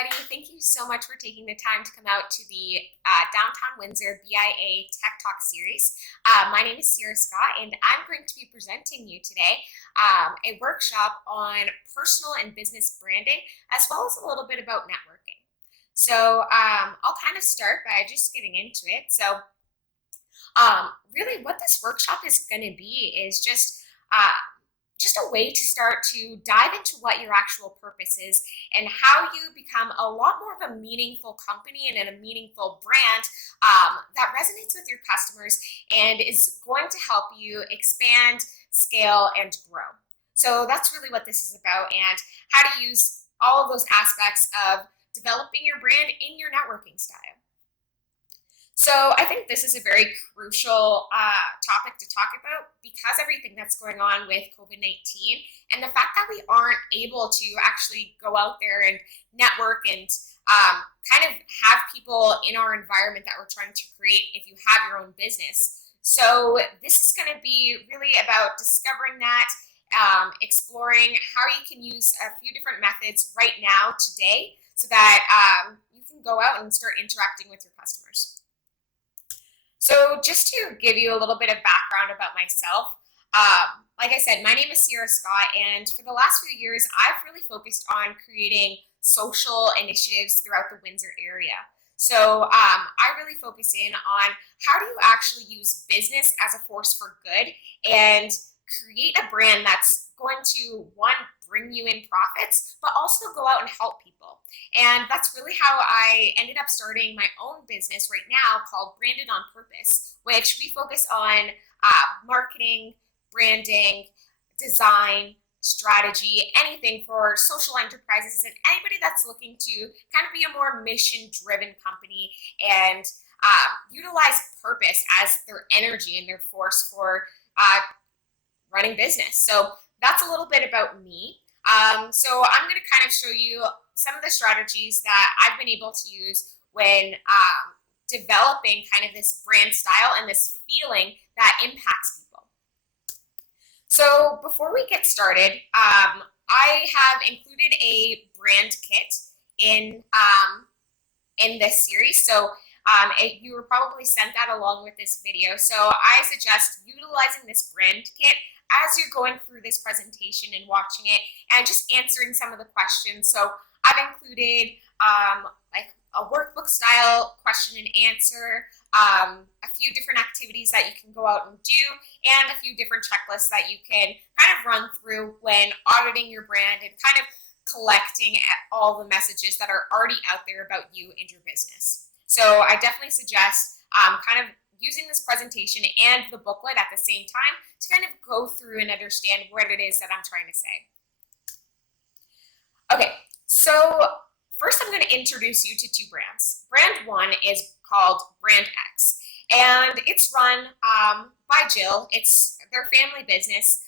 everybody. Thank you so much for taking the time to come out to the Downtown Windsor BIA Tech Talk series. My name is Scott, and I'm going to be presenting you today a workshop on personal and business branding, as well as a little bit about networking. So I'll kind of start by just getting into it. So really what this workshop is going to be is just a way to start to dive into what your actual purpose is and how you become a lot more of a meaningful company and a meaningful brand that resonates with your customers and is going to help you expand, scale, and grow. So that's really what this is about, and how to use all of those aspects of developing your brand in your networking style. So I think this is a very crucial topic to talk about because everything that's going on with COVID-19 and the fact that we aren't able to actually go out there and network and kind of have people in our environment that we're trying to create if you have your own business. So this is going to be really about discovering that, exploring how you can use a few different methods right now, today, so that you can go out and start interacting with your customers. So just to give you a little bit of background about myself, like I said, my name is Scott, and for the last few years, I've really focused on creating social initiatives throughout the Windsor area. So I really focus in on how do you actually use business as a force for good and create a brand that's going to, one, bring you in profits, but also go out and help people. And that's really how I ended up starting my own business right now called Branded on Purpose, which we focus on marketing, branding, design, strategy, anything for social enterprises and anybody that's looking to kind of be a more mission-driven company and utilize purpose as their energy and their force for running business. So that's a little bit about me. So I'm going to kind of show you some of the strategies that I've been able to use when developing kind of this brand style and this feeling that impacts people. So before we get started, I have included a brand kit in this series. So you were probably sent that along with this video. So I suggest utilizing this brand kit as you're going through this presentation and watching it and just answering some of the questions. So I've included like a workbook style question and answer, a few different activities that you can go out and do, and a few different checklists that you can kind of run through when auditing your brand and kind of collecting all the messages that are already out there about you and your business. So I definitely suggest kind of using this presentation and the booklet at the same time to kind of go through and understand what it is that I'm trying to say. Okay, so first I'm going to introduce you to two brands. Brand one is called Brand X, and it's run by Jill. It's their family business,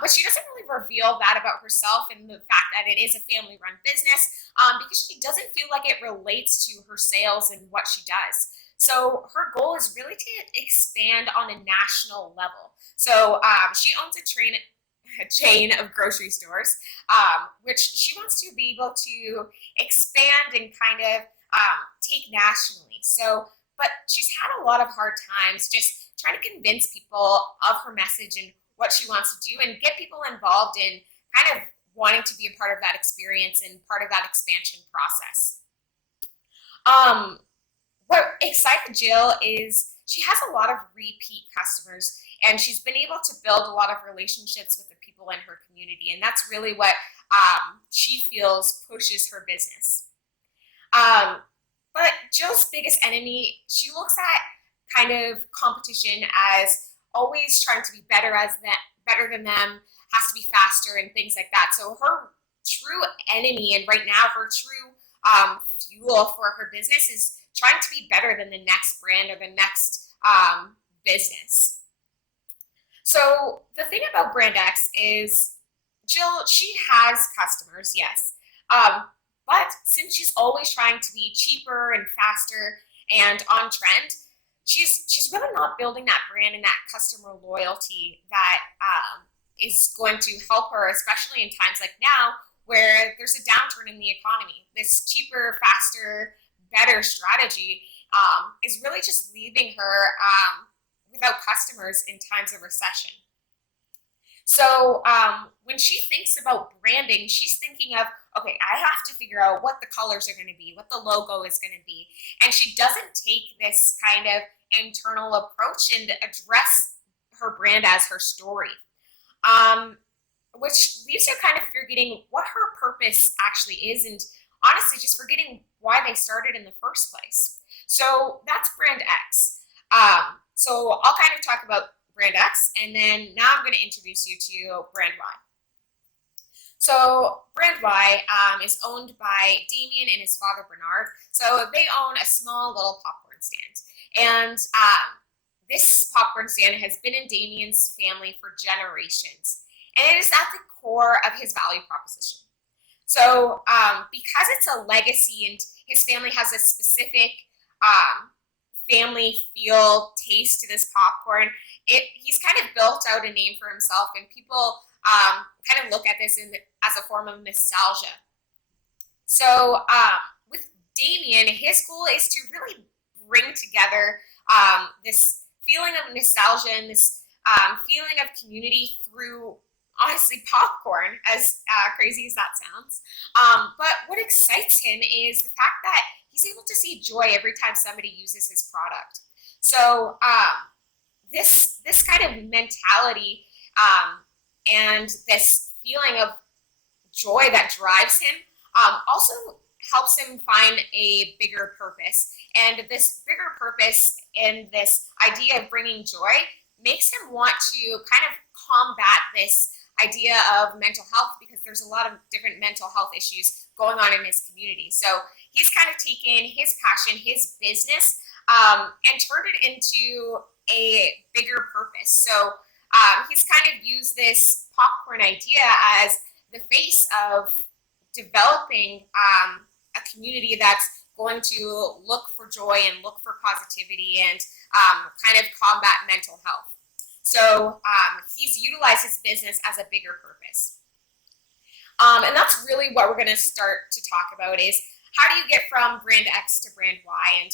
but she doesn't really reveal that about herself and the fact that it is a family-run business because she doesn't feel like it relates to her sales and what she does. So her goal is really to expand on a national level. So she owns a chain of grocery stores, which she wants to be able to expand and kind of take nationally. So, but she's had a lot of hard times just trying to convince people of her message and what she wants to do and get people involved in kind of wanting to be a part of that experience and part of that expansion process. What excites Jill is she has a lot of repeat customers, and she's been able to build a lot of relationships with the people in her community, and that's really what she feels pushes her business. But Jill's biggest enemy, she looks at kind of competition as always trying to be better than them, has to be faster and things like that. So her true enemy, and right now her true fuel for her business, is trying to be better than the next brand or the next business. So the thing about Brand X is Jill, she has customers, yes, but since she's always trying to be cheaper and faster and on trend, she's really not building that brand and that customer loyalty that is going to help her, especially in times like now where there's a downturn in the economy. This cheaper, faster, better strategy is really just leaving her without customers in times of recession. So when she thinks about branding, she's thinking of, okay, I have to figure out what the colors are going to be, what the logo is going to be. And she doesn't take this kind of internal approach and address her brand as her story, which leaves her kind of forgetting what her purpose actually is, and honestly just forgetting why they started in the first place. So that's brand X. So I'll kind of talk about brand X, and then now I'm going to introduce you to brand Y. So brand Y is owned by Damien and his father Bernard. So they own a small little popcorn stand, and this popcorn stand has been in Damien's family for generations, and it is at the core of his value proposition. So because it's a legacy and his family has a specific family feel taste to this popcorn, he's kind of built out a name for himself, and people kind of look at this as a form of nostalgia. So with Damien, his goal is to really bring together this feeling of nostalgia and this feeling of community through, honestly, popcorn, as crazy as that sounds. But what excites him is the fact that he's able to see joy every time somebody uses his product. So this kind of mentality and this feeling of joy that drives him also helps him find a bigger purpose. And this bigger purpose and this idea of bringing joy makes him want to kind of combat this idea of mental health, because there's a lot of different mental health issues going on in his community. So he's kind of taken his passion, his business, and turned it into a bigger purpose. So he's kind of used this popcorn idea as the face of developing a community that's going to look for joy and look for positivity and kind of combat mental health. So he's utilized his business as a bigger purpose. And that's really what we're going to start to talk about, is how do you get from brand X to brand Y? And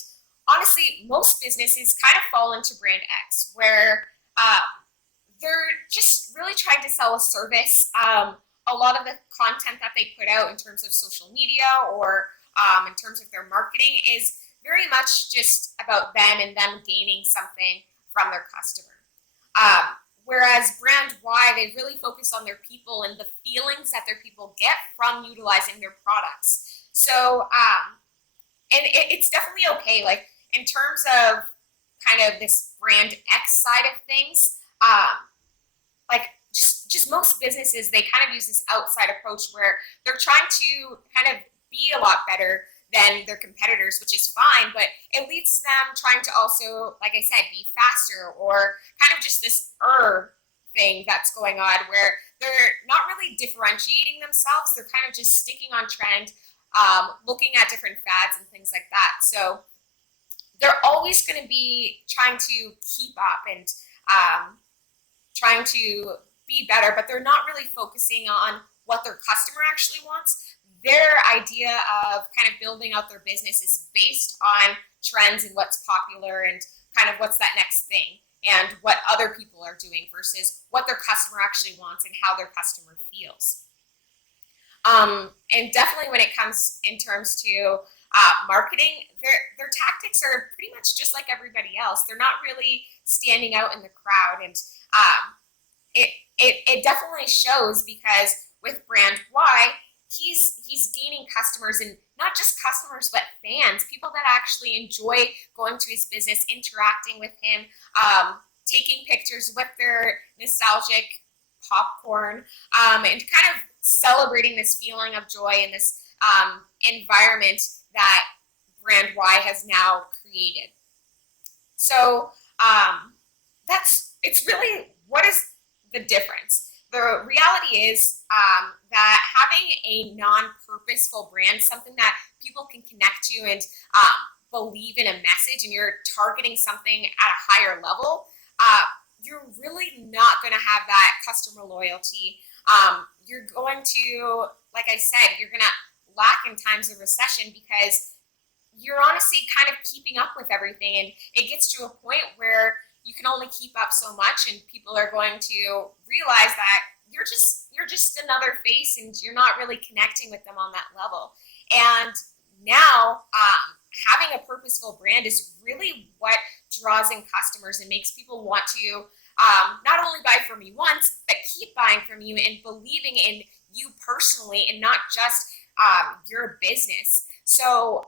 honestly, most businesses kind of fall into brand X, where they're just really trying to sell a service. A lot of the content that they put out in terms of social media or in terms of their marketing is very much just about them and them gaining something from their customer. Whereas brand Y, they really focus on their people and the feelings that their people get from utilizing their products. So, and it's definitely okay, like in terms of kind of this brand X side of things, like just most businesses, they kind of use this outside approach where they're trying to kind of be a lot better than their competitors, which is fine, but it leads to them trying to also, like I said, be faster, or kind of just this thing that's going on where they're not really differentiating themselves. They're kind of just sticking on trend, looking at different fads and things like that. So they're always going to be trying to keep up and trying to be better, but they're not really focusing on what their customer actually wants. Their idea of kind of building out their business is based on trends and what's popular and kind of what's that next thing and what other people are doing versus what their customer actually wants and how their customer feels. And definitely when it comes in terms to marketing, their tactics are pretty much just like everybody else. They're not really standing out in the crowd, and it definitely shows, because with brand Y, he's gaining customers, and not just customers, but fans, people that actually enjoy going to his business, interacting with him, taking pictures with their nostalgic popcorn, and kind of celebrating this feeling of joy in this environment that brand Y has now created. So it's really, what is the difference? The reality is that having a non-purposeful brand, something that people can connect to and believe in a message, and you're targeting something at a higher level, you're really not going to have that customer loyalty. You're going to like I said, you're going to lack in times of recession because you're honestly kind of keeping up with everything, and it gets to a point where you can only keep up so much, and people are going to realize that you're just another face, and you're not really connecting with them on that level. And now, having a purposeful brand is really what draws in customers and makes people want to not only buy from you once, but keep buying from you and believing in you personally and not just your business. So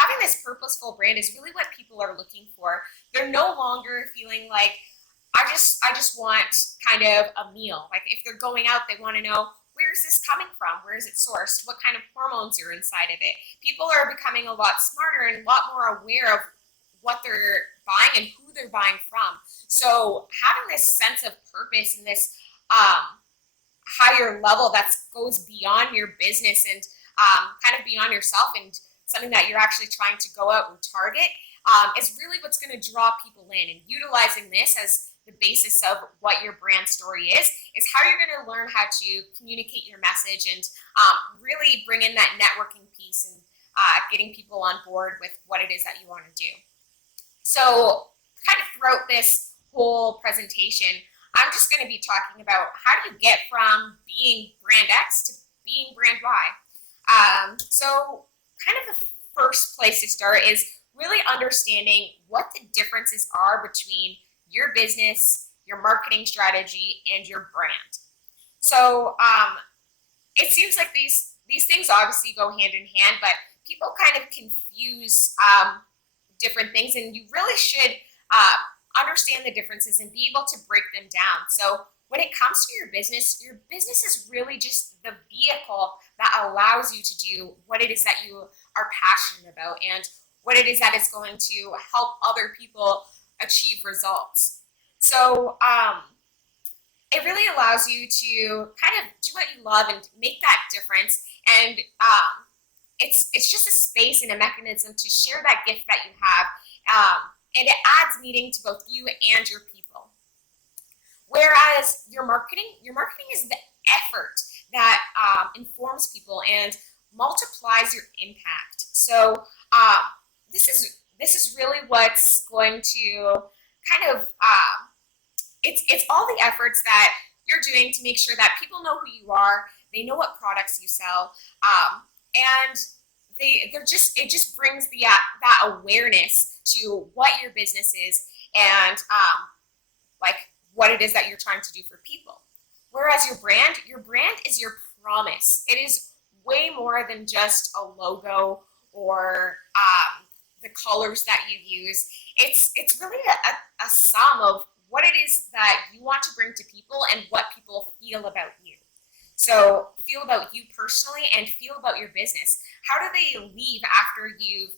having this purposeful brand is really what people are looking for. They're no longer feeling like, I just want kind of a meal. Like if they're going out, they want to know, where is this coming from? Where is it sourced? What kind of hormones are inside of it? People are becoming a lot smarter and a lot more aware of what they're buying and who they're buying from. So having this sense of purpose and this higher level that goes beyond your business and kind of beyond yourself and something that you're actually trying to go out and target is really what's going to draw people in. And utilizing this as the basis of what your brand story is how you're going to learn how to communicate your message and really bring in that networking piece and getting people on board with what it is that you want to do. So kind of throughout this whole presentation, I'm just going to be talking about how do you get from being brand X to being brand Y. So kind of the first place to start is really understanding what the differences are between your business, your marketing strategy, and your brand. So it seems like these things obviously go hand in hand, but people kind of confuse different things, and you really should understand the differences and be able to break them down. So when it comes to your business is really just the vehicle that allows you to do what it is that you are passionate about and what it is that is going to help other people achieve results. So it really allows you to kind of do what you love and make that difference. And it's just a space and a mechanism to share that gift that you have. And it adds meaning to both you and your people. Whereas your marketing is the effort that informs people and multiplies your impact. So this is really what's going to kind of it's all the efforts that you're doing to make sure that people know who you are, they know what products you sell, and it just brings that awareness to what your business is and like what it is that you're trying to do for people. Whereas your brand is your promise. It is way more than just a logo or the colors that you use. It's really a sum of what it is that you want to bring to people and what people feel about you. So feel about you personally and feel about your business. How do they leave after you've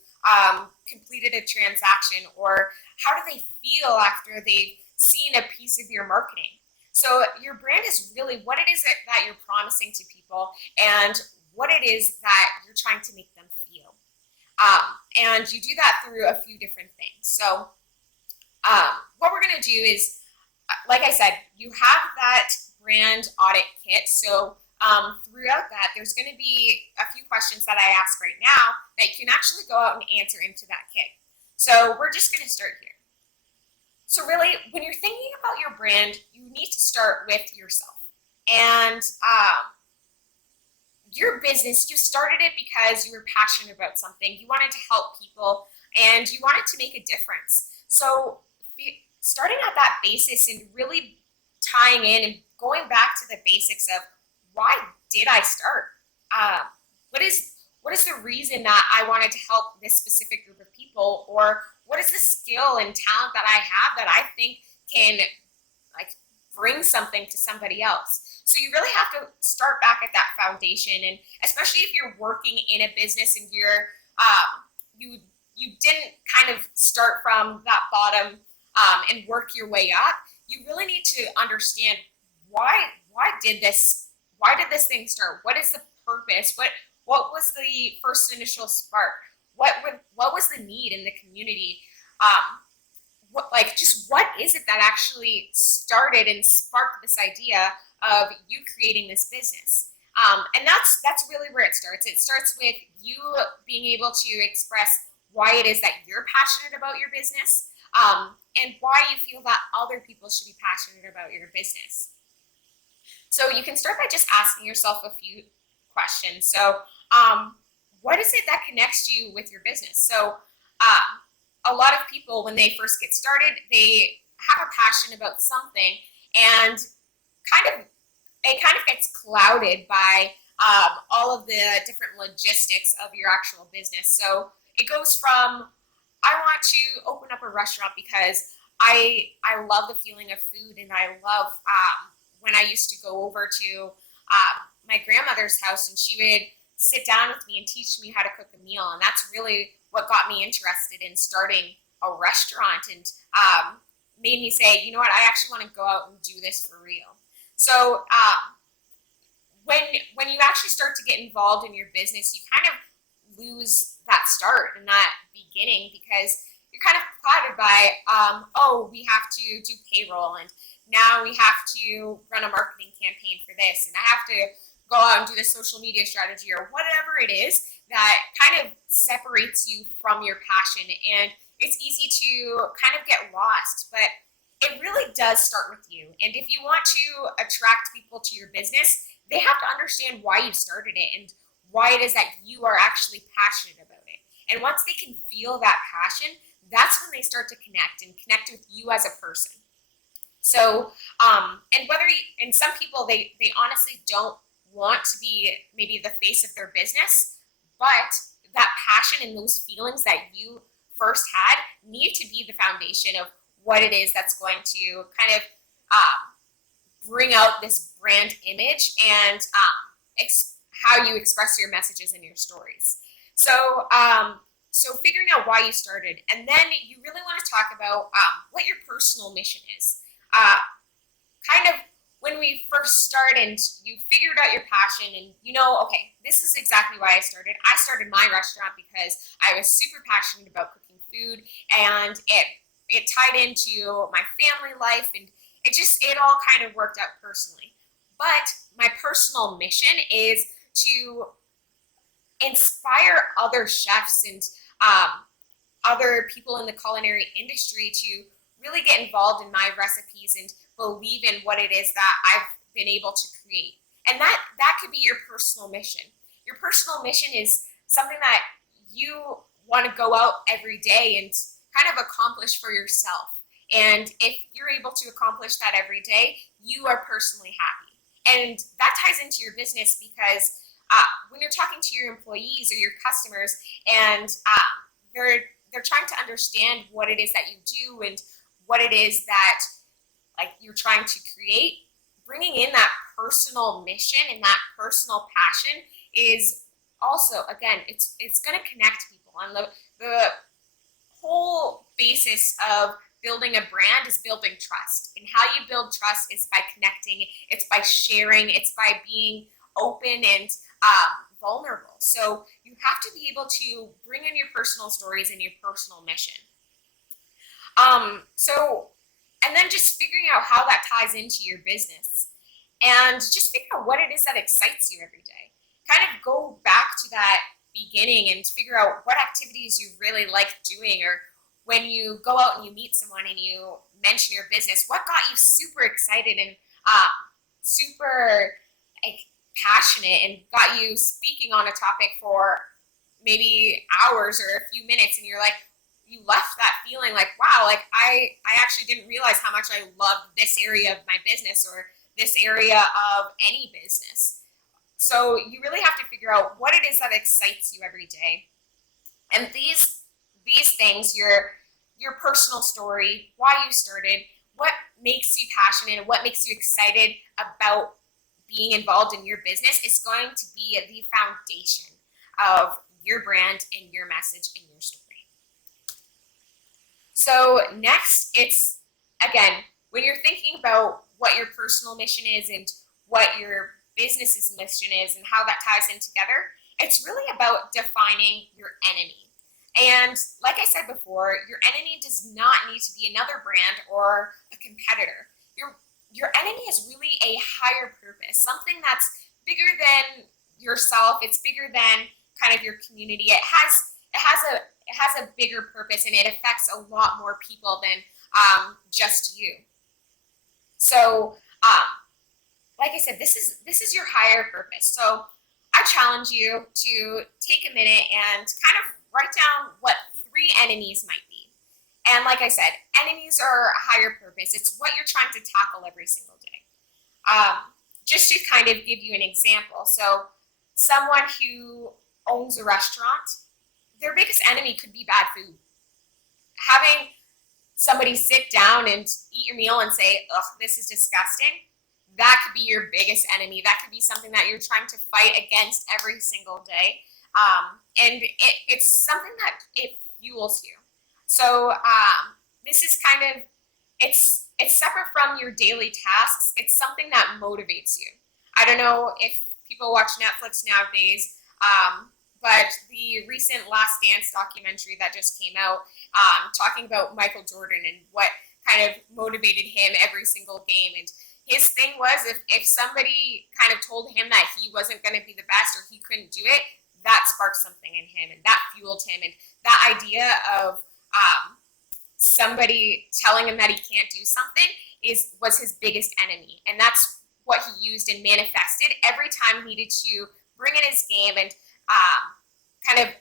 completed a transaction, or how do they feel after they've seen a piece of your marketing? So your brand is really what it is that you're promising to people and what it is that you're trying to make them feel. And you do that through a few different things. So what we're going to do is, like I said, you have that brand audit kit. So throughout that, there's going to be a few questions that I ask right now that you can actually go out and answer into that kit. So we're just going to start here. So really, when you're thinking about your brand, you need to start with yourself. And your business, you started it because you were passionate about something. You wanted to help people, and you wanted to make a difference. So starting at that basis and really tying in and going back to the basics of why did I start? What is the reason that I wanted to help this specific group of people, or what is the skill and talent that I have that I think can like bring something to somebody else? So you really have to start back at that foundation, and especially if you're working in a business and you're you didn't kind of start from that bottom and work your way up. You really need to understand why did this thing start? What is the purpose? What was the first initial spark? What was the need in the community? What is it that actually started and sparked this idea of you creating this business? And that's really where it starts. It starts with you being able to express why it is that you're passionate about your business, and why you feel that other people should be passionate about your business. So you can start by just asking yourself a few questions. So, what is it that connects you with your business? So, a lot of people, when they first get started, they have a passion about something, and it kind of gets clouded by all of the different logistics of your actual business. So it goes from, I want to open up a restaurant because I love the feeling of food, and I love when I used to go over to my grandmother's house, and she would sit down with me and teach me how to cook a meal, and that's really what got me interested in starting a restaurant, and made me say, you know what, I actually want to go out and do this for real. So when you actually start to get involved in your business, you kind of lose that start and that beginning, because you're kind of clouded by, oh, we have to do payroll, and now we have to run a marketing campaign for this, and I have to go out and do this social media strategy, or whatever it is that kind of separates you from your passion. And it's easy to kind of get lost, but it really does start with you. And if you want to attract people to your business, they have to understand why you started it and why it is that you are actually passionate about it. And once they can feel that passion, that's when they start to connect with you as a person. So, and some people, they honestly don't want to be maybe the face of their business, but that passion and those feelings that you first had need to be the foundation of what it is that's going to kind of bring out this brand image and how you express your messages and your stories. So, so figuring out why you started, and then you really want to talk about what your personal mission is. Kind of when we first start and you figured out your passion, and you know, okay, this is exactly why I started. I started my restaurant because I was super passionate about cooking food, and it tied into my family life, and it all kind of worked out personally. But my personal mission is to inspire other chefs and other people in the culinary industry to really get involved in my recipes and believe in what it is that I've been able to create. And that could be your personal mission. Your personal mission is something that you want to go out every day and kind of accomplish for yourself. And if you're able to accomplish that every day, you are personally happy. And that ties into your business, because when you're talking to your employees or your customers, and they're trying to understand what it is that you do and what it is that like you're trying to create, bringing in that personal mission and that personal passion is also, again, it's going to connect people. On the whole basis of building a brand is building trust, and how you build trust is by connecting, it's by sharing, it's by being open and vulnerable. So you have to be able to bring in your personal stories and your personal mission. And then just figuring out how that ties into your business, and just figure out what it is that excites you every day. Kind of go back to that beginning and figure out what activities you really like doing, or when you go out and you meet someone and you mention your business, what got you super excited and super passionate and got you speaking on a topic for maybe hours or a few minutes, and you're like, you left that feeling like, wow, like I actually didn't realize how much I loved this area of my business or this area of any business. So you really have to figure out what it is that excites you every day. And these things, your personal story, why you started, what makes you passionate, and what makes you excited about being involved in your business is going to be the foundation of your brand and your message and your story. So next, it's, again, when you're thinking about what your personal mission is and what your business's mission is and how that ties in together, it's really about defining your enemy. And like I said before, your enemy does not need to be another brand or a competitor. Your enemy is really a higher purpose, something that's bigger than yourself. It's bigger than kind of your community. It has a bigger purpose, and it affects a lot more people than just you. So, like I said, this is your higher purpose. So I challenge you to take a minute and kind of write down what 3 enemies might be. And like I said, enemies are a higher purpose. It's what you're trying to tackle every single day. Just to kind of give you an example. So someone who owns a restaurant, their biggest enemy could be bad food. Having somebody sit down and eat your meal and say, ugh, this is disgusting, that could be your biggest enemy. That could be something that you're trying to fight against every single day. And it's something that it fuels you. So this is kind of, it's separate from your daily tasks. It's something that motivates you. I don't know if people watch Netflix nowadays, but the recent Last Dance documentary that just came out, talking about Michael Jordan and what kind of motivated him every single game. And his thing was, if somebody kind of told him that he wasn't going to be the best or he couldn't do it, that sparked something in him, and that fueled him. And that idea of somebody telling him that he can't do something was his biggest enemy. And that's what he used and manifested every time he needed to bring in his game and kind of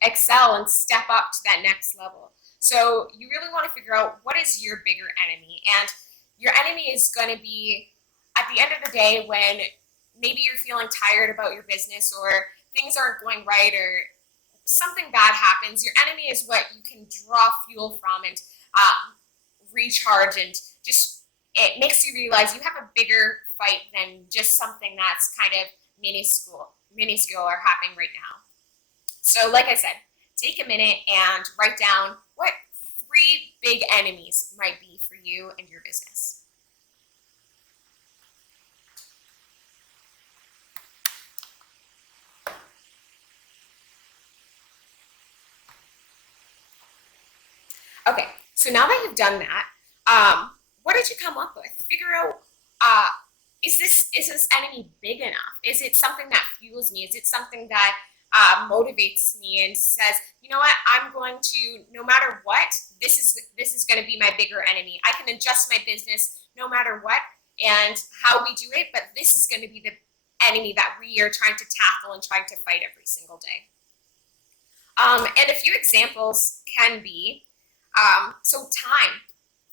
excel and step up to that next level. So you really want to figure out what is your bigger enemy. And your enemy is going to be at the end of the day when maybe you're feeling tired about your business or things aren't going right or something bad happens. Your enemy is what you can draw fuel from and recharge, and just it makes you realize you have a bigger fight than just something that's kind of minuscule or happening right now. So like I said, take a minute and write down what 3 big enemies might be for you and your business. Okay, so now that you've done that, what did you come up with? Figure out, is this enemy big enough? Is it something that fuels me? Is it something that motivates me and says, you know what, I'm going to, no matter what, this is going to be my bigger enemy. I can adjust my business no matter what and how we do it, but this is going to be the enemy that we are trying to tackle and trying to fight every single day. And a few examples can be, so time,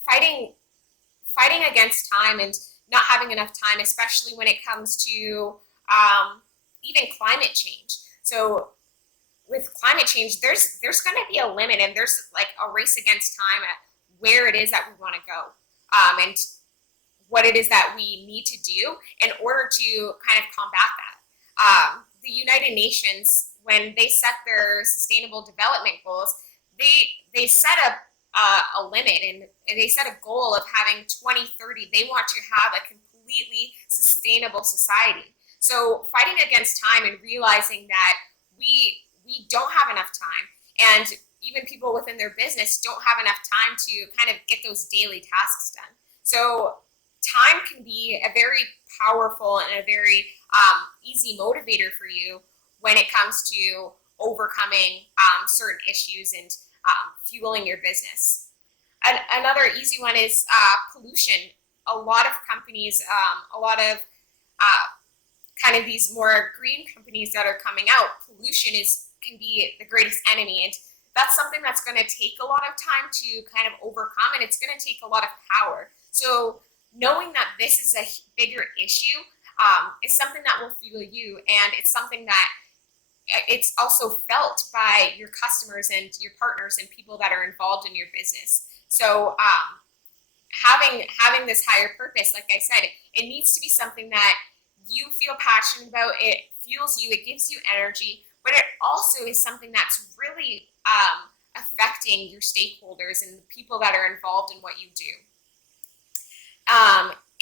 fighting against time and not having enough time, especially when it comes to even climate change. So with climate change, there's going to be a limit, and there's like a race against time at where it is that we want to go, and what it is that we need to do in order to kind of combat that. The United Nations, when they set their sustainable development goals, they set up a limit, and they set a goal of having 2030. They want to have a completely sustainable society. So fighting against time and realizing that we don't have enough time, and even people within their business don't have enough time to kind of get those daily tasks done. So time can be a very powerful and a very easy motivator for you when it comes to overcoming certain issues and fueling your business. Another easy one is pollution. A lot of companies, a lot of kind of these more green companies that are coming out, pollution can be the greatest enemy. And that's something that's going to take a lot of time to kind of overcome, and it's going to take a lot of power. So knowing that this is a bigger issue is something that will fuel you, and it's something that it's also felt by your customers and your partners and people that are involved in your business. So having this higher purpose, like I said, it needs to be something that you feel passionate about. It fuels you, it gives you energy, but it also is something that's really affecting your stakeholders and the people that are involved in what you do.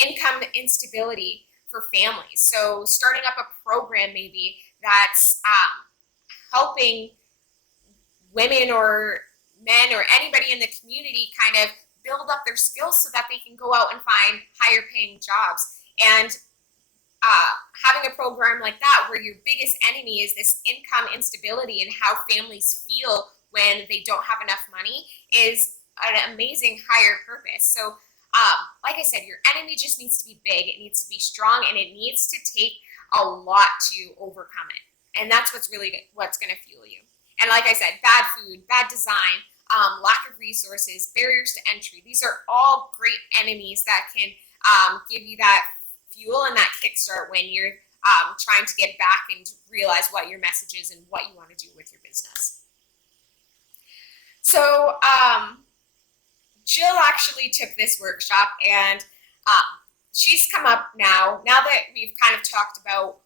Income instability for families. So starting up a program maybe that's helping women or men or anybody in the community kind of build up their skills so that they can go out and find higher paying jobs. And having a program like that where your biggest enemy is this income instability and how families feel when they don't have enough money is an amazing higher purpose. So like I said, your enemy just needs to be big, it needs to be strong, and it needs to take a lot to overcome it. And that's what's going to fuel you. And like I said, bad food, bad design, lack of resources, barriers to entry, these are all great enemies that can give you that fuel and that kickstart when you're trying to get back and realize what your message is and what you want to do with your business. So Jill actually took this workshop, and she's come up now that we've kind of talked about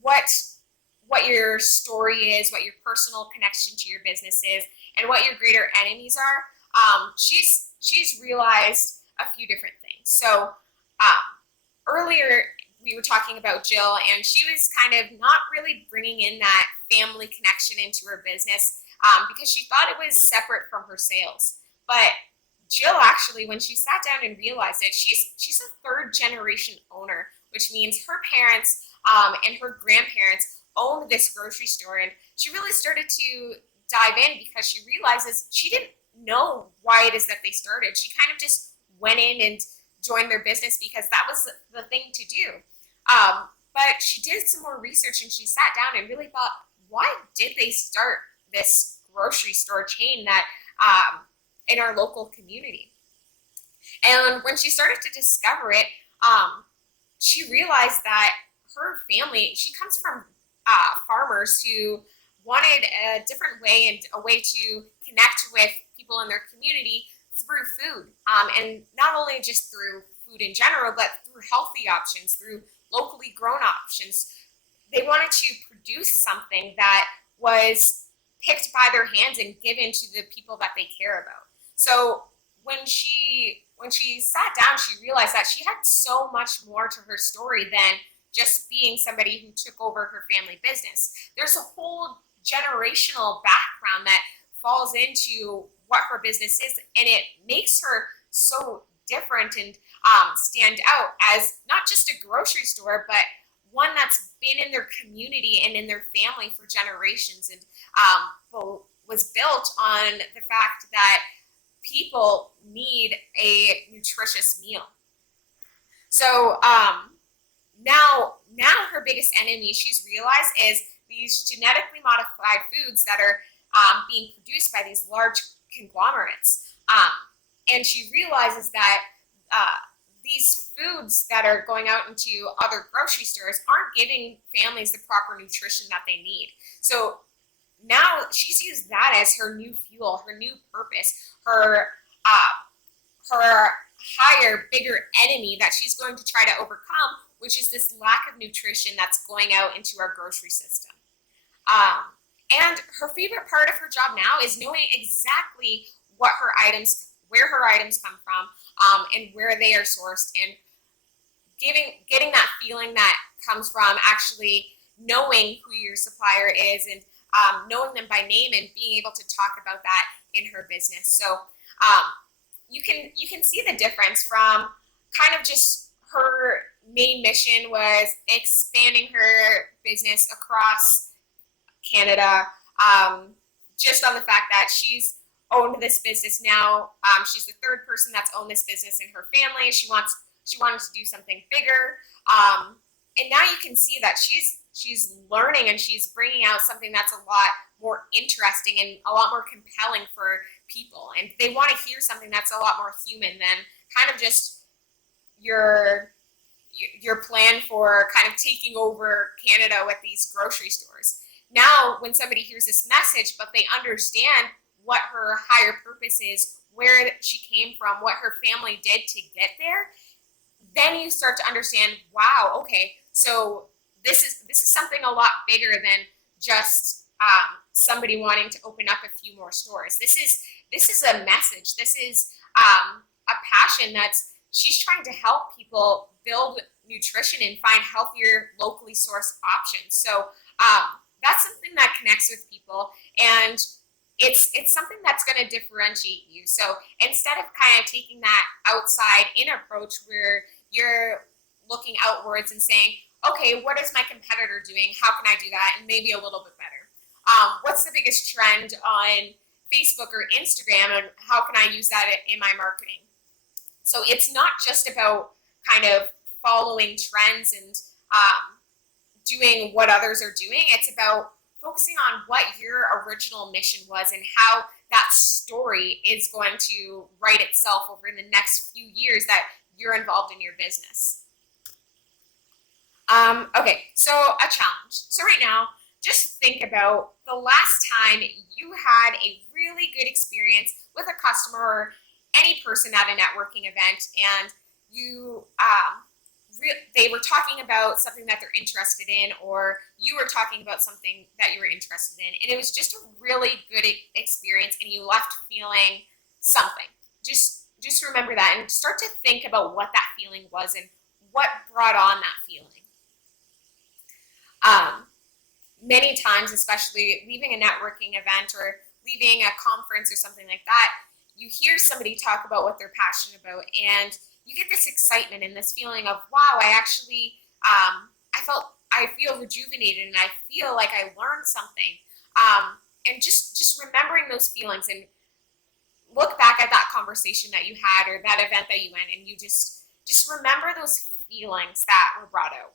what your story is, what your personal connection to your business is, and what your greater enemies are. She's realized a few different things. So earlier we were talking about Jill, and she was kind of not really bringing in that family connection into her business because she thought it was separate from her sales. But Jill actually, when she sat down and realized it, she's a third generation owner, which means her parents and her grandparents owned this grocery store, and she really started to dive in because she realizes she didn't know why it is that they started. She kind of just went in and joined their business because that was the thing to do. But she did some more research, and she sat down and really thought, why did they start this grocery store chain that in our local community? And when she started to discover it, she realized that her family, she comes from farmers who wanted a different way and a way to connect with people in their community through food, and not only just through food in general, but through healthy options, through locally grown options. They wanted to produce something that was picked by their hands and given to the people that they care about. So when she sat down, she realized that she had so much more to her story than just being somebody who took over her family business. There's a whole generational background that falls into what her business is, and it makes her so different and stand out as not just a grocery store, but one that's been in their community and in their family for generations, and was built on the fact that people need a nutritious meal. So now her biggest enemy, she's realized, is these genetically modified foods that are being produced by these large conglomerates. And she realizes that these foods that are going out into other grocery stores aren't giving families the proper nutrition that they need. So now she's used that as her new fuel, her new purpose, her higher, bigger enemy that she's going to try to overcome, which is this lack of nutrition that's going out into our grocery system. And her favorite part of her job now is knowing exactly where her items come from, and where they are sourced, and getting that feeling that comes from actually knowing who your supplier is, and knowing them by name, and being able to talk about that in her business. So you can see the difference from kind of just her main mission was expanding her business across Canada, just on the fact that she's owned this business now. She's the third person that's owned this business in her family. She wanted to do something bigger, and now you can see that she's learning, and she's bringing out something that's a lot more interesting and a lot more compelling for people, and they want to hear something that's a lot more human than kind of just your plan for kind of taking over Canada with these grocery stores. Now, when somebody hears this message, but they understand what her higher purpose is, where she came from, what her family did to get there, then you start to understand, wow, okay, so this is something a lot bigger than just somebody wanting to open up a few more stores. This is a message. This is a passion she's trying to help people build nutrition and find healthier, locally sourced options. So that's something that connects with people, and it's something that's going to differentiate you. So instead of kind of taking that outside in approach where you're looking outwards and saying, okay, what is my competitor doing? How can I do that? And maybe a little bit better. What's the biggest trend on Facebook or Instagram, and how can I use that in my marketing? So it's not just about kind of following trends and doing what others are doing. It's about focusing on what your original mission was and how that story is going to write itself over the next few years that you're involved in your business. Okay, so a challenge. So right now, just think about the last time you had a really good experience with a customer or any person at a networking event, and you they were talking about something that they're interested in, or you were talking about something that you were interested in, and it was just a really good experience, and you left feeling something. Just remember that and start to think about what that feeling was and what brought on that feeling. Many times, especially leaving a networking event or leaving a conference or something like that, you hear somebody talk about what they're passionate about, and you get this excitement and this feeling of, wow, I actually, I feel rejuvenated and I feel like I learned something. And just remembering those feelings, and look back at that conversation that you had or that event that you went, and you just remember those feelings that were brought out.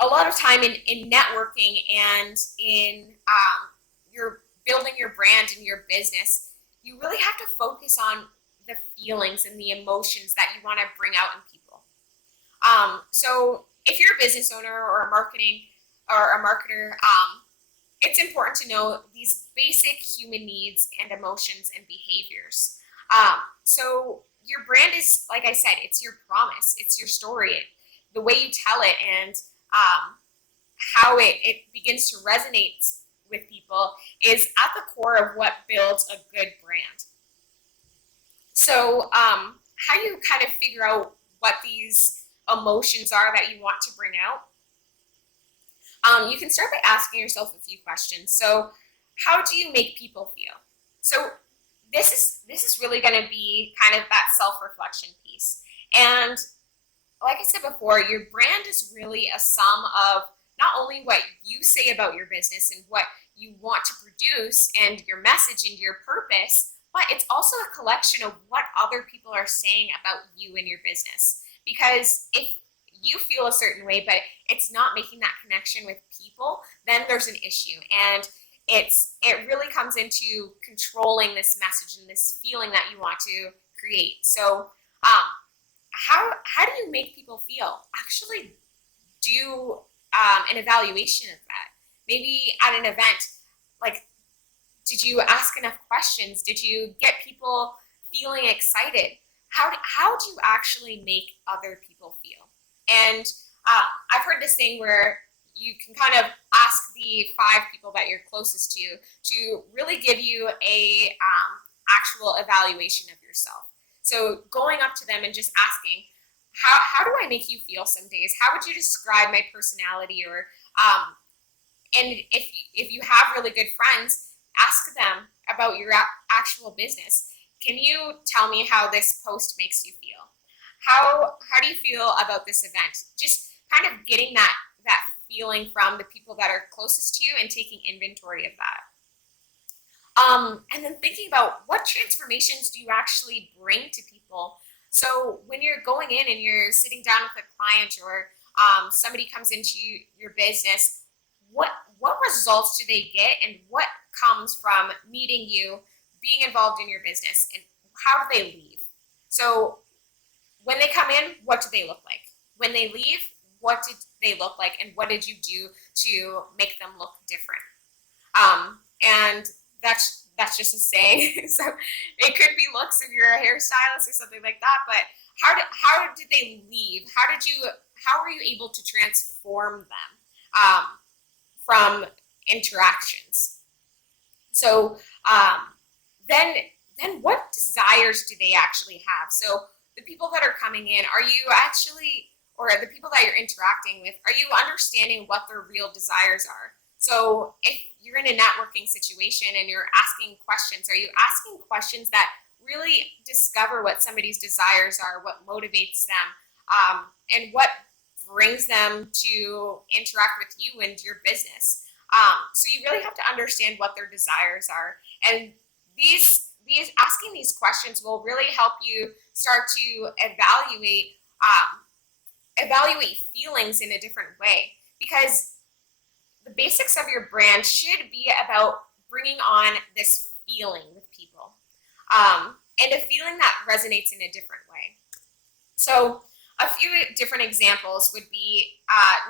A lot of time in networking and in your building your brand and your business, you really have to focus on the feelings and the emotions that you want to bring out in people. So if you're a business owner or a marketer, it's important to know these basic human needs and emotions and behaviors. So your brand is, like I said, it's your promise, it's your story, the way you tell it, and how it begins to resonate with people is at the core of what builds a good brand. So how do you kind of figure out what these emotions are that you want to bring out? You can start by asking yourself a few questions. So how do you make people feel? So this is really going to be kind of that self-reflection piece. And like I said before, your brand is really a sum of not only what you say about your business and what you want to produce and your message and your purpose, but it's also a collection of what other people are saying about you and your business. Because if you feel a certain way, but it's not making that connection with people, then there's an issue. And it really comes into controlling this message and this feeling that you want to create. So how do you make people feel? Actually do an evaluation of that. Maybe at an event, like, did you ask enough questions? Did you get people feeling excited? How do you actually make other people feel? And I've heard this thing where you can kind of ask the 5 people that you're closest to really give you a actual evaluation of yourself. So going up to them and just asking, how do I make you feel some days? How would you describe my personality? Or and if you have really good friends, ask them about your actual business. Can you tell me how this post makes you feel? How do you feel about this event? Just kind of getting that feeling from the people that are closest to you and taking inventory of that. And then thinking about what transformations do you actually bring to people. So when you're going in and you're sitting down with a client, or somebody comes into your business, what results do they get, and what comes from meeting you, being involved in your business, and how do they leave? So when they come in, what do they look like? When they leave, what did they look like, and what did you do to make them look different? And that's just a saying. So it could be looks if you're a hairstylist or something like that. But how did they leave? How were you able to transform them from interactions? So then what desires do they actually have? So the people that are coming in, are you actually, or the people that you're interacting with, are you understanding what their real desires are? So if you're in a networking situation and you're asking questions, are you asking questions that really discover what somebody's desires are, what motivates them, and what brings them to interact with you and your business. So you really have to understand what their desires are, and these asking these questions will really help you start to evaluate feelings in a different way, because the basics of your brand should be about bringing on this feeling with people, and a feeling that resonates in a different way. So a few different examples would be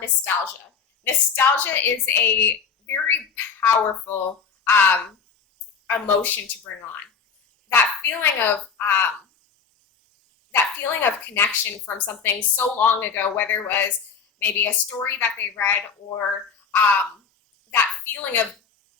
nostalgia. Nostalgia is a very powerful emotion to bring on. That feeling of connection from something so long ago, whether it was maybe a story that they read, or that feeling of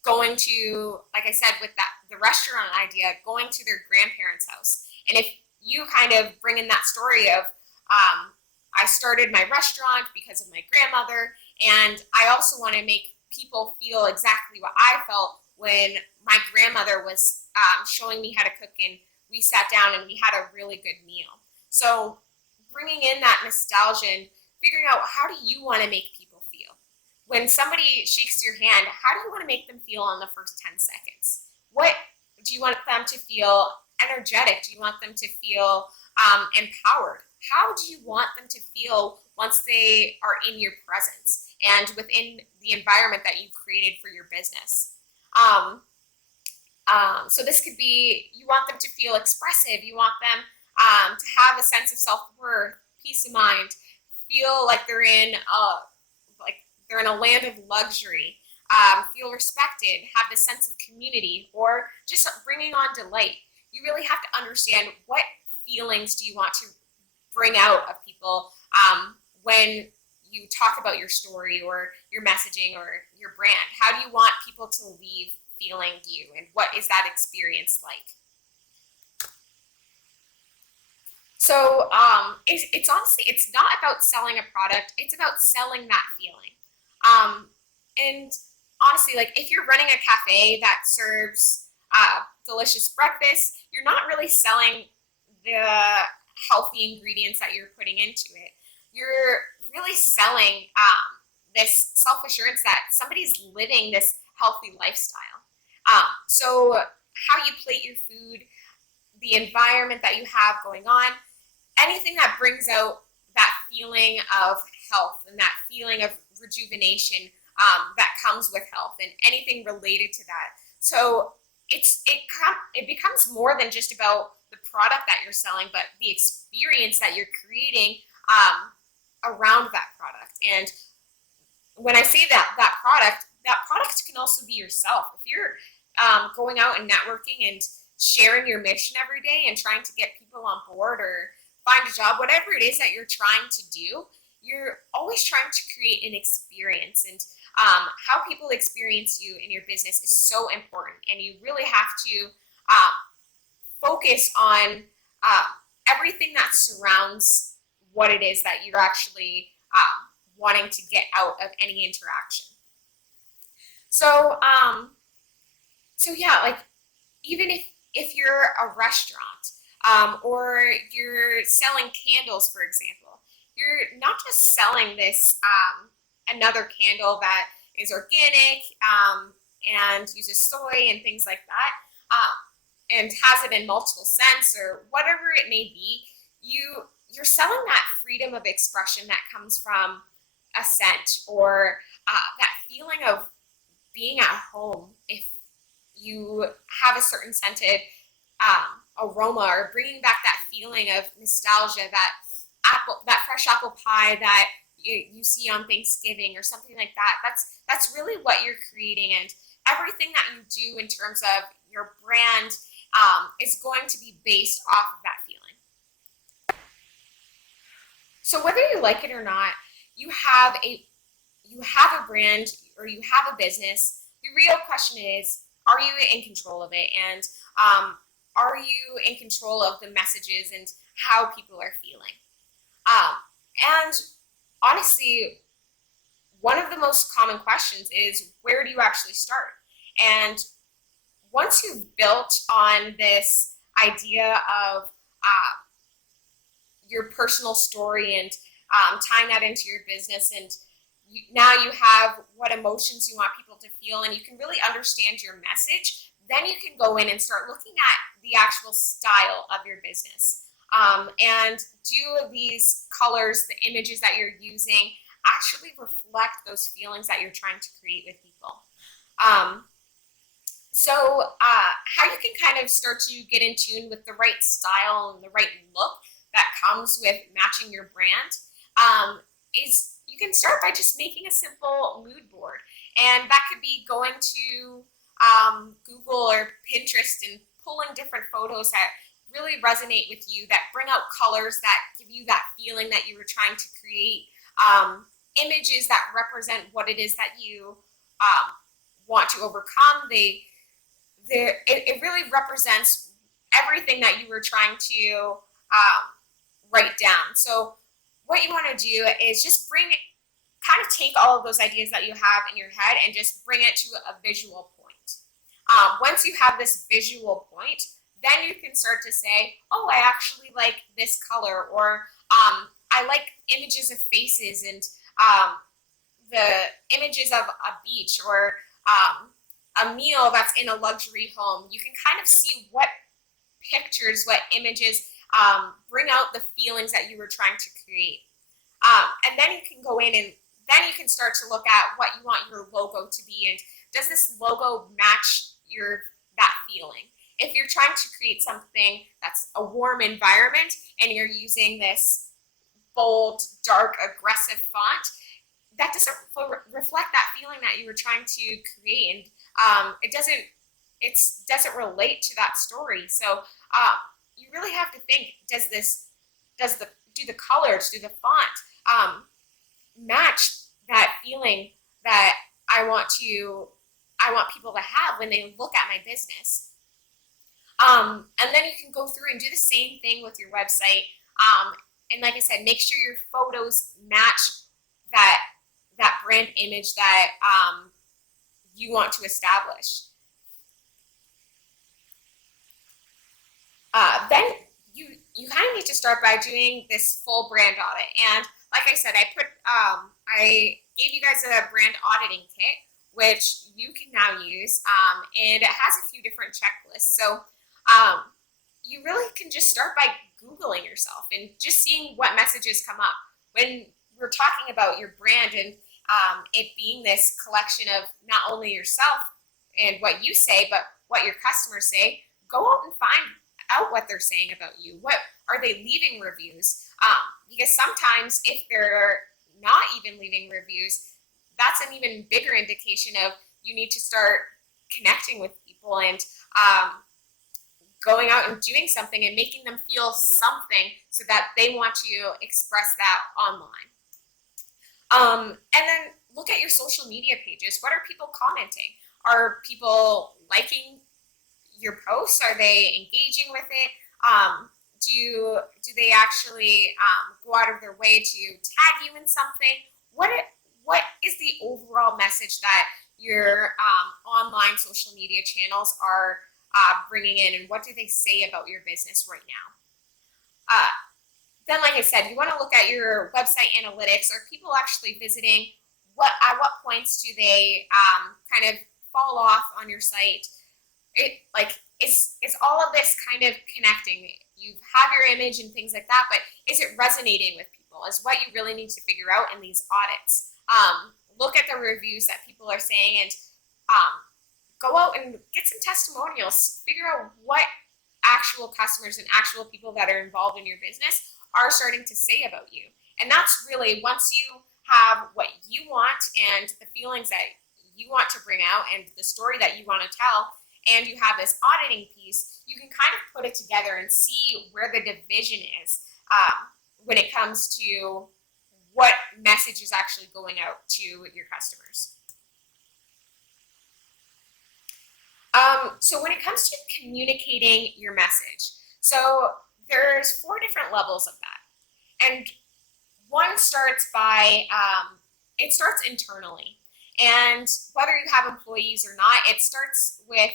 going to, like I said, with the restaurant idea, going to their grandparents' house. And if you kind of bring in that story of, I started my restaurant because of my grandmother, and I also want to make people feel exactly what I felt when my grandmother was showing me how to cook, and we sat down and we had a really good meal. So bringing in that nostalgia and figuring out, how do you want to make people feel? When somebody shakes your hand, how do you want to make them feel on the first 10 seconds? What do you want them to feel? Energetic? Do you want them to feel empowered? How do you want them to feel once they are in your presence and within the environment that you've created for your business? So this could be, you want them to feel expressive. You want them to have a sense of self-worth, peace of mind, feel like they're in a land of luxury, feel respected, have this sense of community, or just bringing on delight. You really have to understand, what feelings do you want to bring out of people when you talk about your story or your messaging or your brand. How do you want people to leave feeling you, and what is that experience like? So it's honestly, it's not about selling a product, it's about selling that feeling. And honestly, like, if you're running a cafe that serves delicious breakfast, you're not really selling the healthy ingredients that you're putting into it. You're really selling this self-assurance that somebody's living this healthy lifestyle. So how you plate your food, the environment that you have going on, anything that brings out that feeling of health and that feeling of rejuvenation that comes with health, and anything related to that. So it becomes more than just about the product that you're selling, but the experience that you're creating around that product. And when I say that product can also be yourself. If you're going out and networking and sharing your mission every day and trying to get people on board or find a job, whatever it is that you're trying to do, you're always trying to create an experience. And how people experience you in your business is so important. And you really have to focus on everything that surrounds what it is that you're actually wanting to get out of any interaction. So yeah, like, even if you're a restaurant or you're selling candles, for example, you're not just selling this another candle that is organic and uses soy and things like that, and has it in multiple scents or whatever it may be. You're selling that freedom of expression that comes from a scent, or that feeling of being at home if you have a certain scented aroma, or bringing back that feeling of nostalgia, that fresh apple pie that you see on Thanksgiving or something like that. That's really what you're creating, and everything that you do in terms of your brand is going to be based off of that feeling. So whether you like it or not, you have a brand or you have a business. The real question is, are you in control of it? And are you in control of the messages and how people are feeling? And honestly, one of the most common questions is, where do you actually start? And once you've built on this idea of your personal story and tying that into your business, and now you have what emotions you want people to feel, and you can really understand your message. Then you can go in and start looking at the actual style of your business, and do these colors, the images that you're using, actually reflect those feelings that you're trying to create with people. How you can kind of start to get in tune with the right style and the right look that comes with matching your brand is you can start by just making a simple mood board. And that could be going to Google or Pinterest and pulling different photos that really resonate with you, that bring out colors that give you that feeling that you were trying to create, images that represent what it is that you want to overcome. It really represents everything that you were trying to write down. So what you want to do is just kind of take all of those ideas that you have in your head and just bring it to a visual point. Once you have this visual point, then you can start to say, oh, I actually like this color, or I like images of faces and the images of a beach, or a meal that's in a luxury home. You can kind of see what pictures, what images bring out the feelings that you were trying to create. And then you can go in and then you can start to look at what you want your logo to be, and does this logo match that feeling? If you're trying to create something that's a warm environment and you're using this bold, dark, aggressive font, that doesn't reflect that feeling that you were trying to create, and it doesn't relate to that story. So you really have to think: do the colors, do the font match that feeling that I want people to have when they look at my business? And then you can go through and do the same thing with your website. And like I said, make sure your photos match that brand image that you want to establish. Then you kind of need to start by doing this full brand audit. And like I said, I gave you guys a brand auditing kit, which you can now use, and it has a few different checklists. So you really can just start by Googling yourself and just seeing what messages come up. When we're talking about your brand and it being this collection of not only yourself and what you say, but what your customers say, go out and find out what they're saying about you. What are they leaving reviews? Because sometimes if they're not even leaving reviews, that's an even bigger indication of you need to start connecting with people and going out and doing something and making them feel something so that they want to express that online. And then look at your social media pages. What are people commenting? Are people liking your posts? Are they engaging with it? Do they actually go out of their way to tag you in something? What is the overall message that your online social media channels are bringing in, and what do they say about your business right now? Then, like I said, you want to look at your website analytics. Are people actually visiting? At what points do they kind of fall off on your site? Is all of this kind of connecting? You have your image and things like that, but is it resonating with people? Is what you really need to figure out in these audits. Look at the reviews that people are saying, and go out and get some testimonials. Figure out what actual customers and actual people that are involved in your business are starting to say about you. And that's really, once you have what you want and the feelings that you want to bring out and the story that you want to tell, and you have this auditing piece, you can kind of put it together and see where the division is when it comes to what message is actually going out to your customers. So when it comes to communicating your message, so there's 4 different levels of that. And one starts by, it starts internally. And whether you have employees or not, it starts with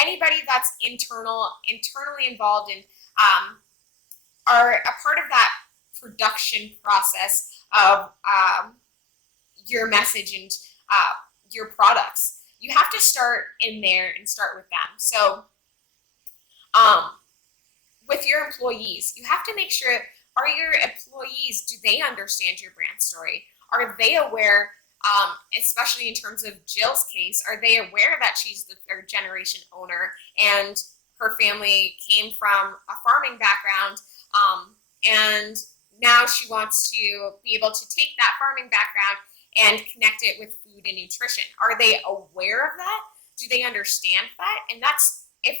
anybody that's internally involved and are a part of that production process of your message and your products. You have to start in there and start with them. So with your employees, you have to make sure, are your employees, do they understand your brand story? Are they aware, especially in terms of Jill's case, are they aware that she's the third generation owner and her family came from a farming background, and now she wants to be able to take that farming background and connect it with food and nutrition? Are they aware of that? Do they understand that? And that's, if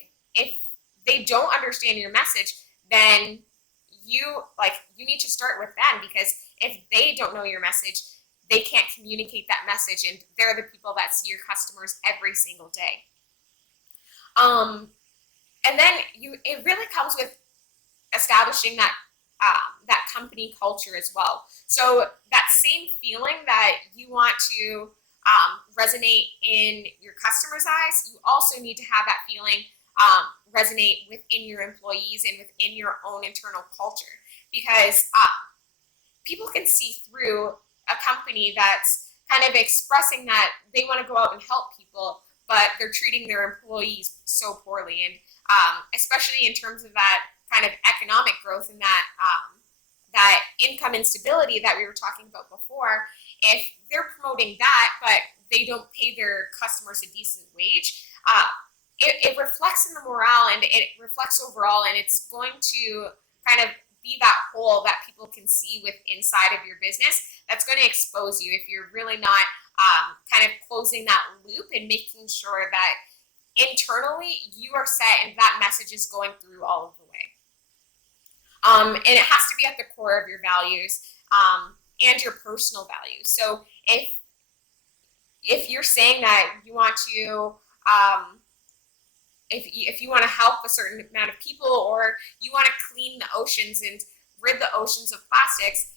they don't understand your message, then you need to start with them, because if they don't know your message, they can't communicate that message, and they're the people that see your customers every single day. And then it really comes with establishing that that company culture as well. So that same feeling that you want to resonate in your customers' eyes, you also need to have that feeling resonate within your employees and within your own internal culture, because people can see through a company that's kind of expressing that they want to go out and help people, but they're treating their employees so poorly. And especially in terms of that kind of economic growth and that that income instability that we were talking about before, if they're promoting that, but they don't pay their customers a decent wage, it reflects in the morale, and it reflects overall, and it's going to kind of be that hole that people can see with inside of your business that's going to expose you if you're really not kind of closing that loop and making sure that internally you are set and that message is going through all of the way. And it has to be at the core of your values and your personal values. So if you're saying that you want to if you want to help a certain amount of people, or you want to clean the oceans and rid the oceans of plastics,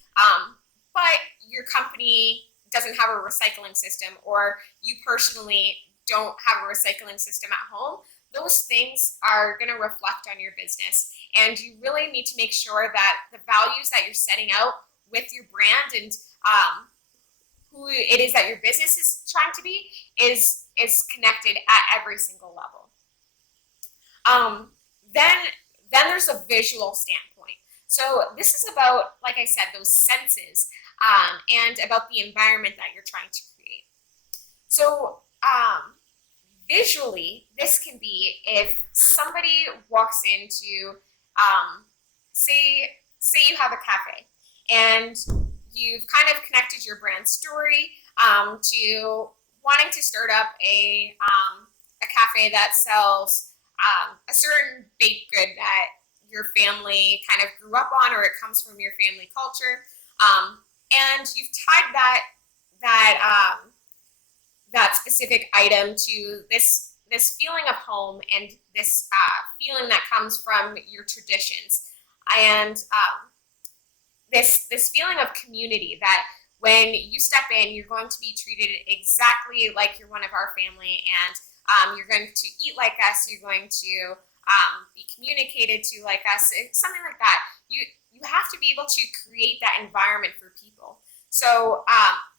but your company doesn't have a recycling system, or you personally don't have a recycling system at home, those things are going to reflect on your business. And you really need to make sure that the values that you're setting out with your brand and who it is that your business is trying to be is connected at every single level. Then there's a visual standpoint. So this is about, like I said, those senses and about the environment that you're trying to create. So visually, this can be if somebody walks into, say you have a cafe, and you've kind of connected your brand story to wanting to start up a cafe that sells a certain baked good that your family kind of grew up on, or it comes from your family culture, and you've tied that specific item to this feeling of home and this feeling that comes from your traditions, and this feeling of community, that when you step in, you're going to be treated exactly like you're one of our family, and you're going to eat like us, you're going to be communicated to like us, something like that. You have to be able to create that environment for people. So,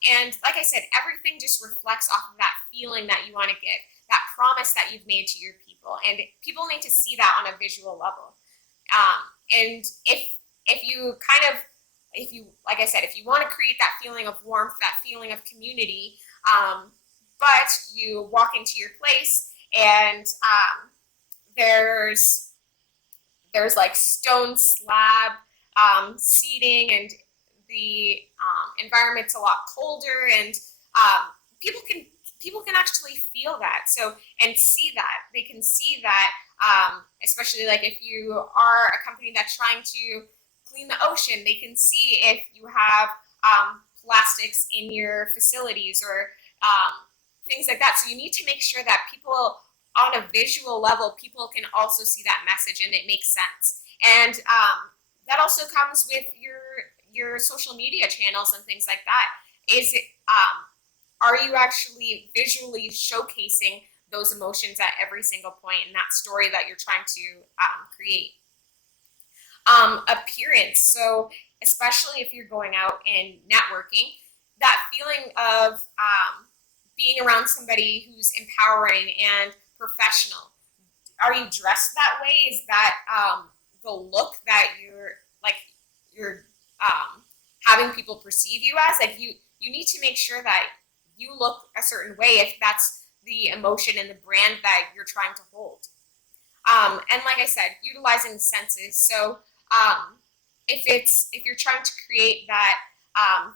and like I said, everything just reflects off of that feeling that you want to give, that promise that you've made to your people, and people need to see that on a visual level. And if you like I said, if you want to create that feeling of warmth, that feeling of community, but you walk into your place and there's like stone slab seating, and the environment's a lot colder, and people can actually feel that. So, and see that. They can see that, especially like if you are a company that's trying to clean the ocean, they can see if you have plastics in your facilities, or things like that. So you need to make sure that people, on a visual level, people can also see that message and it makes sense. And that also comes with your social media channels and things like that. Are you actually visually showcasing those emotions at every single point in that story that you're trying to create. Appearance. So especially if you're going out and networking, that feeling of being around somebody who's empowering and professional. Are you dressed that way? Is that the look that you're having people perceive you as? Like you need to make sure that you look a certain way if that's the emotion and the brand that you're trying to hold. And like I said, utilizing the senses. So if you're trying to create that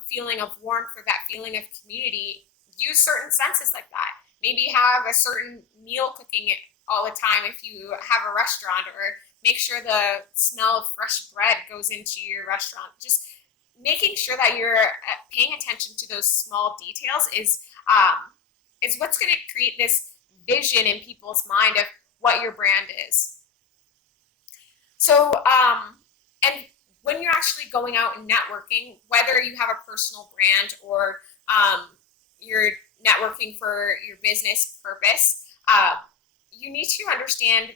feeling of warmth or that feeling of community, use certain senses like that. Maybe have a certain meal cooking all the time if you have a restaurant, or make sure the smell of fresh bread goes into your restaurant. Just making sure that you're paying attention to those small details is what's going to create this vision in people's mind of what your brand is. So, and when you're actually going out and networking, whether you have a personal brand or you're networking for your business purpose, you need to understand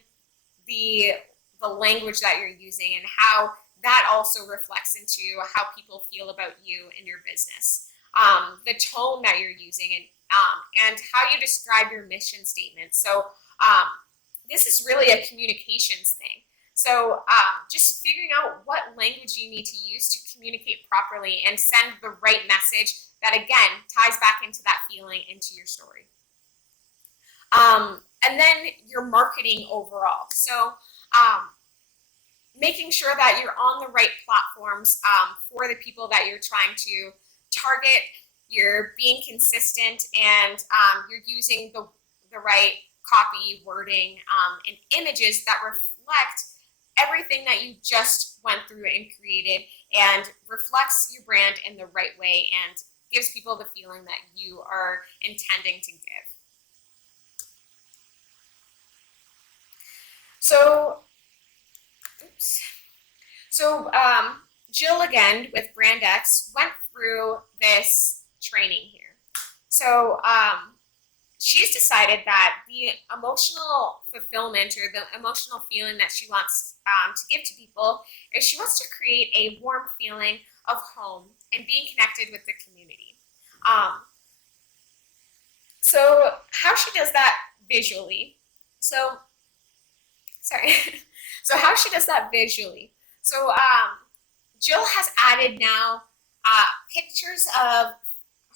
the language that you're using and how that also reflects into how people feel about you and your business. The tone that you're using and how you describe your mission statement. So this is really a communications thing. So just figuring out what language you need to use to communicate properly and send the right message that, again, ties back into that feeling, into your story. And then your marketing overall. So making sure that you're on the right platforms for the people that you're trying to target, you're being consistent, and you're using the right copy, wording, and images that reflect everything that you just went through and created, and reflects your brand in the right way and gives people the feeling that you are intending to give. So Jill, again, with Brand X, went through this training here. So she's decided that the emotional fulfillment or the emotional feeling that she wants to give to people is she wants to create a warm feeling of home and being connected with the community. So how she does that visually. So how she does that visually. So Jill has added now pictures of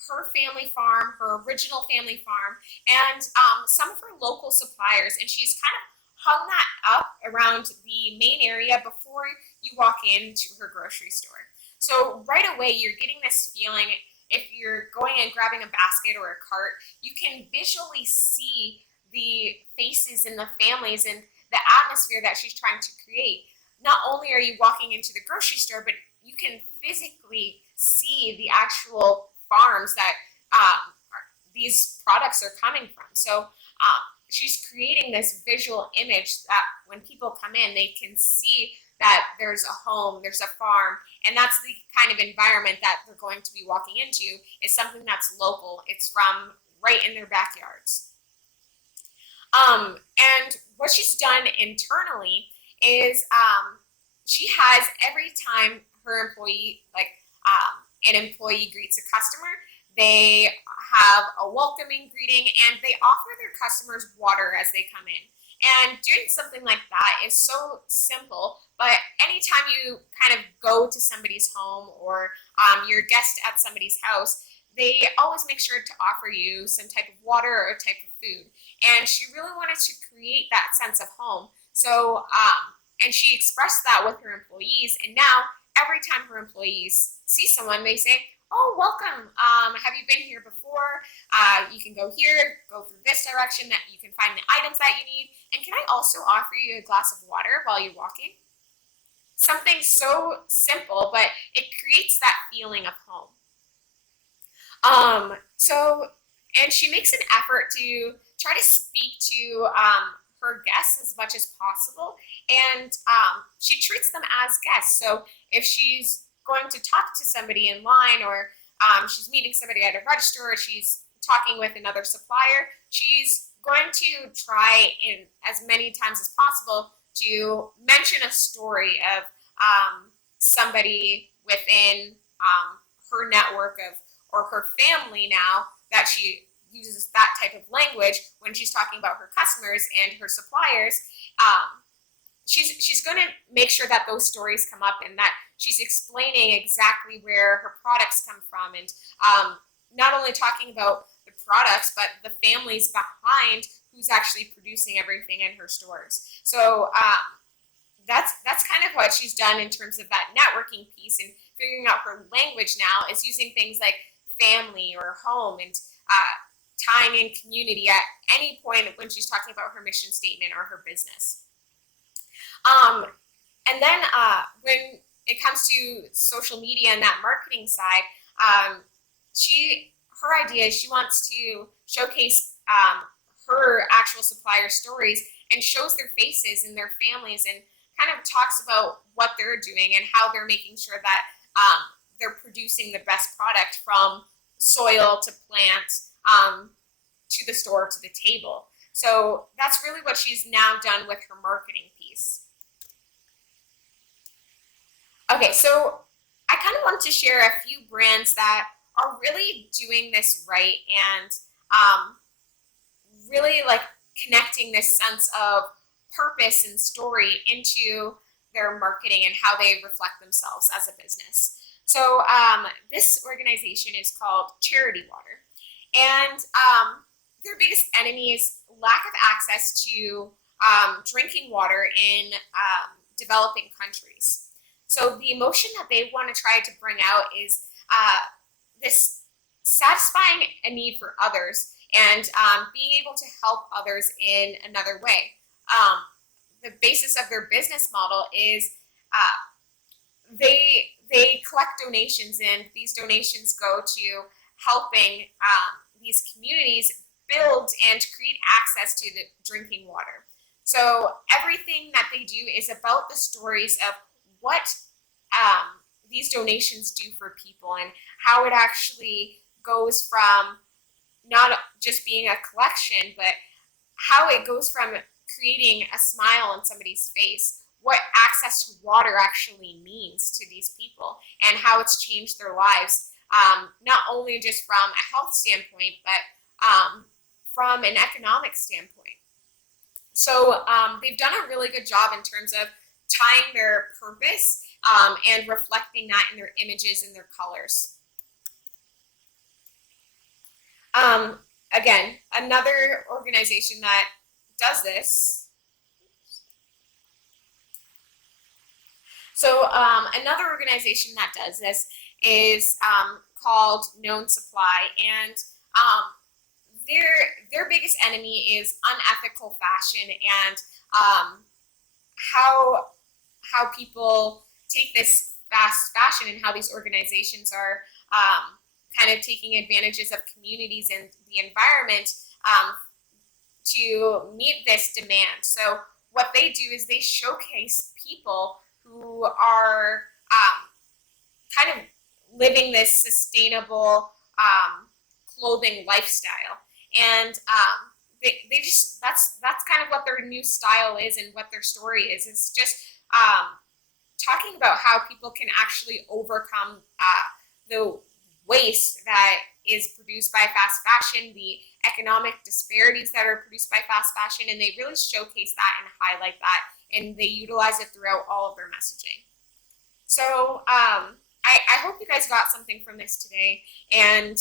her family farm, her original family farm, and some of her local suppliers, and she's kind of hung that up around the main area before you walk into her grocery store. So right away, you're getting this feeling. If you're going and grabbing a basket or a cart, you can visually see the faces and the families and the atmosphere that she's trying to create. Not only are you walking into the grocery store, but you can physically see the actual farms that these products are coming from. So she's creating this visual image that when people come in, they can see that there's a home, there's a farm, and that's the kind of environment that they're going to be walking into, is something that's local. It's from right in their backyards. And what she's done internally is she has, every time her employee, an employee greets a customer, they have a welcoming greeting, and they offer their customers water as they come in. And doing something like that is so simple, but anytime you kind of go to somebody's home or you're a guest at somebody's house, they always make sure to offer you some type of water or a type of food. And she really wanted to create that sense of home. So, and she expressed that with her employees, and now every time her employees see someone, they say, "Oh, welcome. Have you been here before? You can go here, go through this direction, that you can find the items that you need. And can I also offer you a glass of water while you're walking?" Something so simple, but it creates that feeling of home. And she makes an effort to try to speak to her guests as much as possible, and she treats them as guests. So if she's going to talk to somebody in line, or she's meeting somebody at a register, or she's talking with another supplier, she's going to try in as many times as possible to mention a story of somebody within her network of or her family now that she uses that type of language when she's talking about her customers and her suppliers. She's going to make sure that those stories come up and that she's explaining exactly where her products come from, and not only talking about the products but the families behind who's actually producing everything in her stores. So that's kind of what she's done in terms of that networking piece, and figuring out her language now is using things like family or home, and time and community at any point when she's talking about her mission statement or her business. And then when it comes to social media and that marketing side, her idea is she wants to showcase her actual supplier stories and shows their faces and their families, and kind of talks about what they're doing and how they're making sure that they're producing the best product from soil to plants to the store to the table. So that's really what she's now done with her marketing piece. Okay, so I kind of want to share a few brands that are really doing this right, and really like connecting this sense of purpose and story into their marketing and how they reflect themselves as a business. So this organization is called Charity Water, and their biggest enemy is lack of access to drinking water in developing countries. So the emotion that they want to try to bring out is this satisfying a need for others, and being able to help others in another way. The basis of their business model is they collect donations, and these donations go to helping these communities build and create access to the drinking water. So everything that they do is about the stories of what these donations do for people, and how it actually goes from not just being a collection, but how it goes from creating a smile on somebody's face, what access to water actually means to these people, and how it's changed their lives, not only just from a health standpoint, but from an economic standpoint. So they've done a really good job in terms of tying their purpose and reflecting that in their images and their colors. Again, another organization that does this. So another organization that does this is called Known Supply, and their biggest enemy is unethical fashion, and how people take this fast fashion, and how these organizations are kind of taking advantages of communities and the environment to meet this demand. So what they do is they showcase people who are kind of living this sustainable clothing lifestyle, and they just that's kind of what their new style is and what their story is. It's just talking about how people can actually overcome the waste that is produced by fast fashion, the economic disparities that are produced by fast fashion, and they really showcase that and highlight that, and they utilize it throughout all of their messaging. So I hope you guys got something from this today, and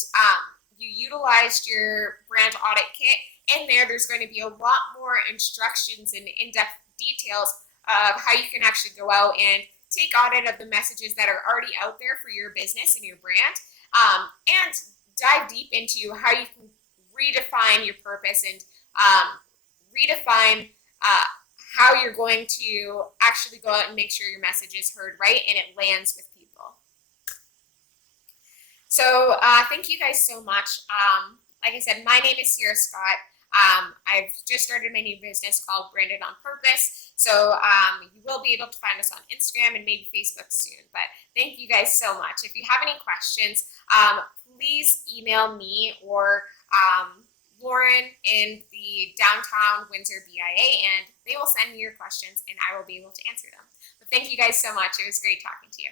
you utilized your brand audit kit. In there's going to be a lot more instructions and in-depth details of how you can actually go out and take audit of the messages that are already out there for your business and your brand, and dive deep into how you can redefine your purpose and redefine how you're going to actually go out and make sure your message is heard right and it lands with people. So thank you guys so much. Like I said, my name is Scott. I've just started my new business called Branded on Purpose. So you will be able to find us on Instagram and maybe Facebook soon. But thank you guys so much. If you have any questions, please email me or Lauren in the downtown Windsor BIA, and they will send me your questions and I will be able to answer them. But thank you guys so much. It was great talking to you.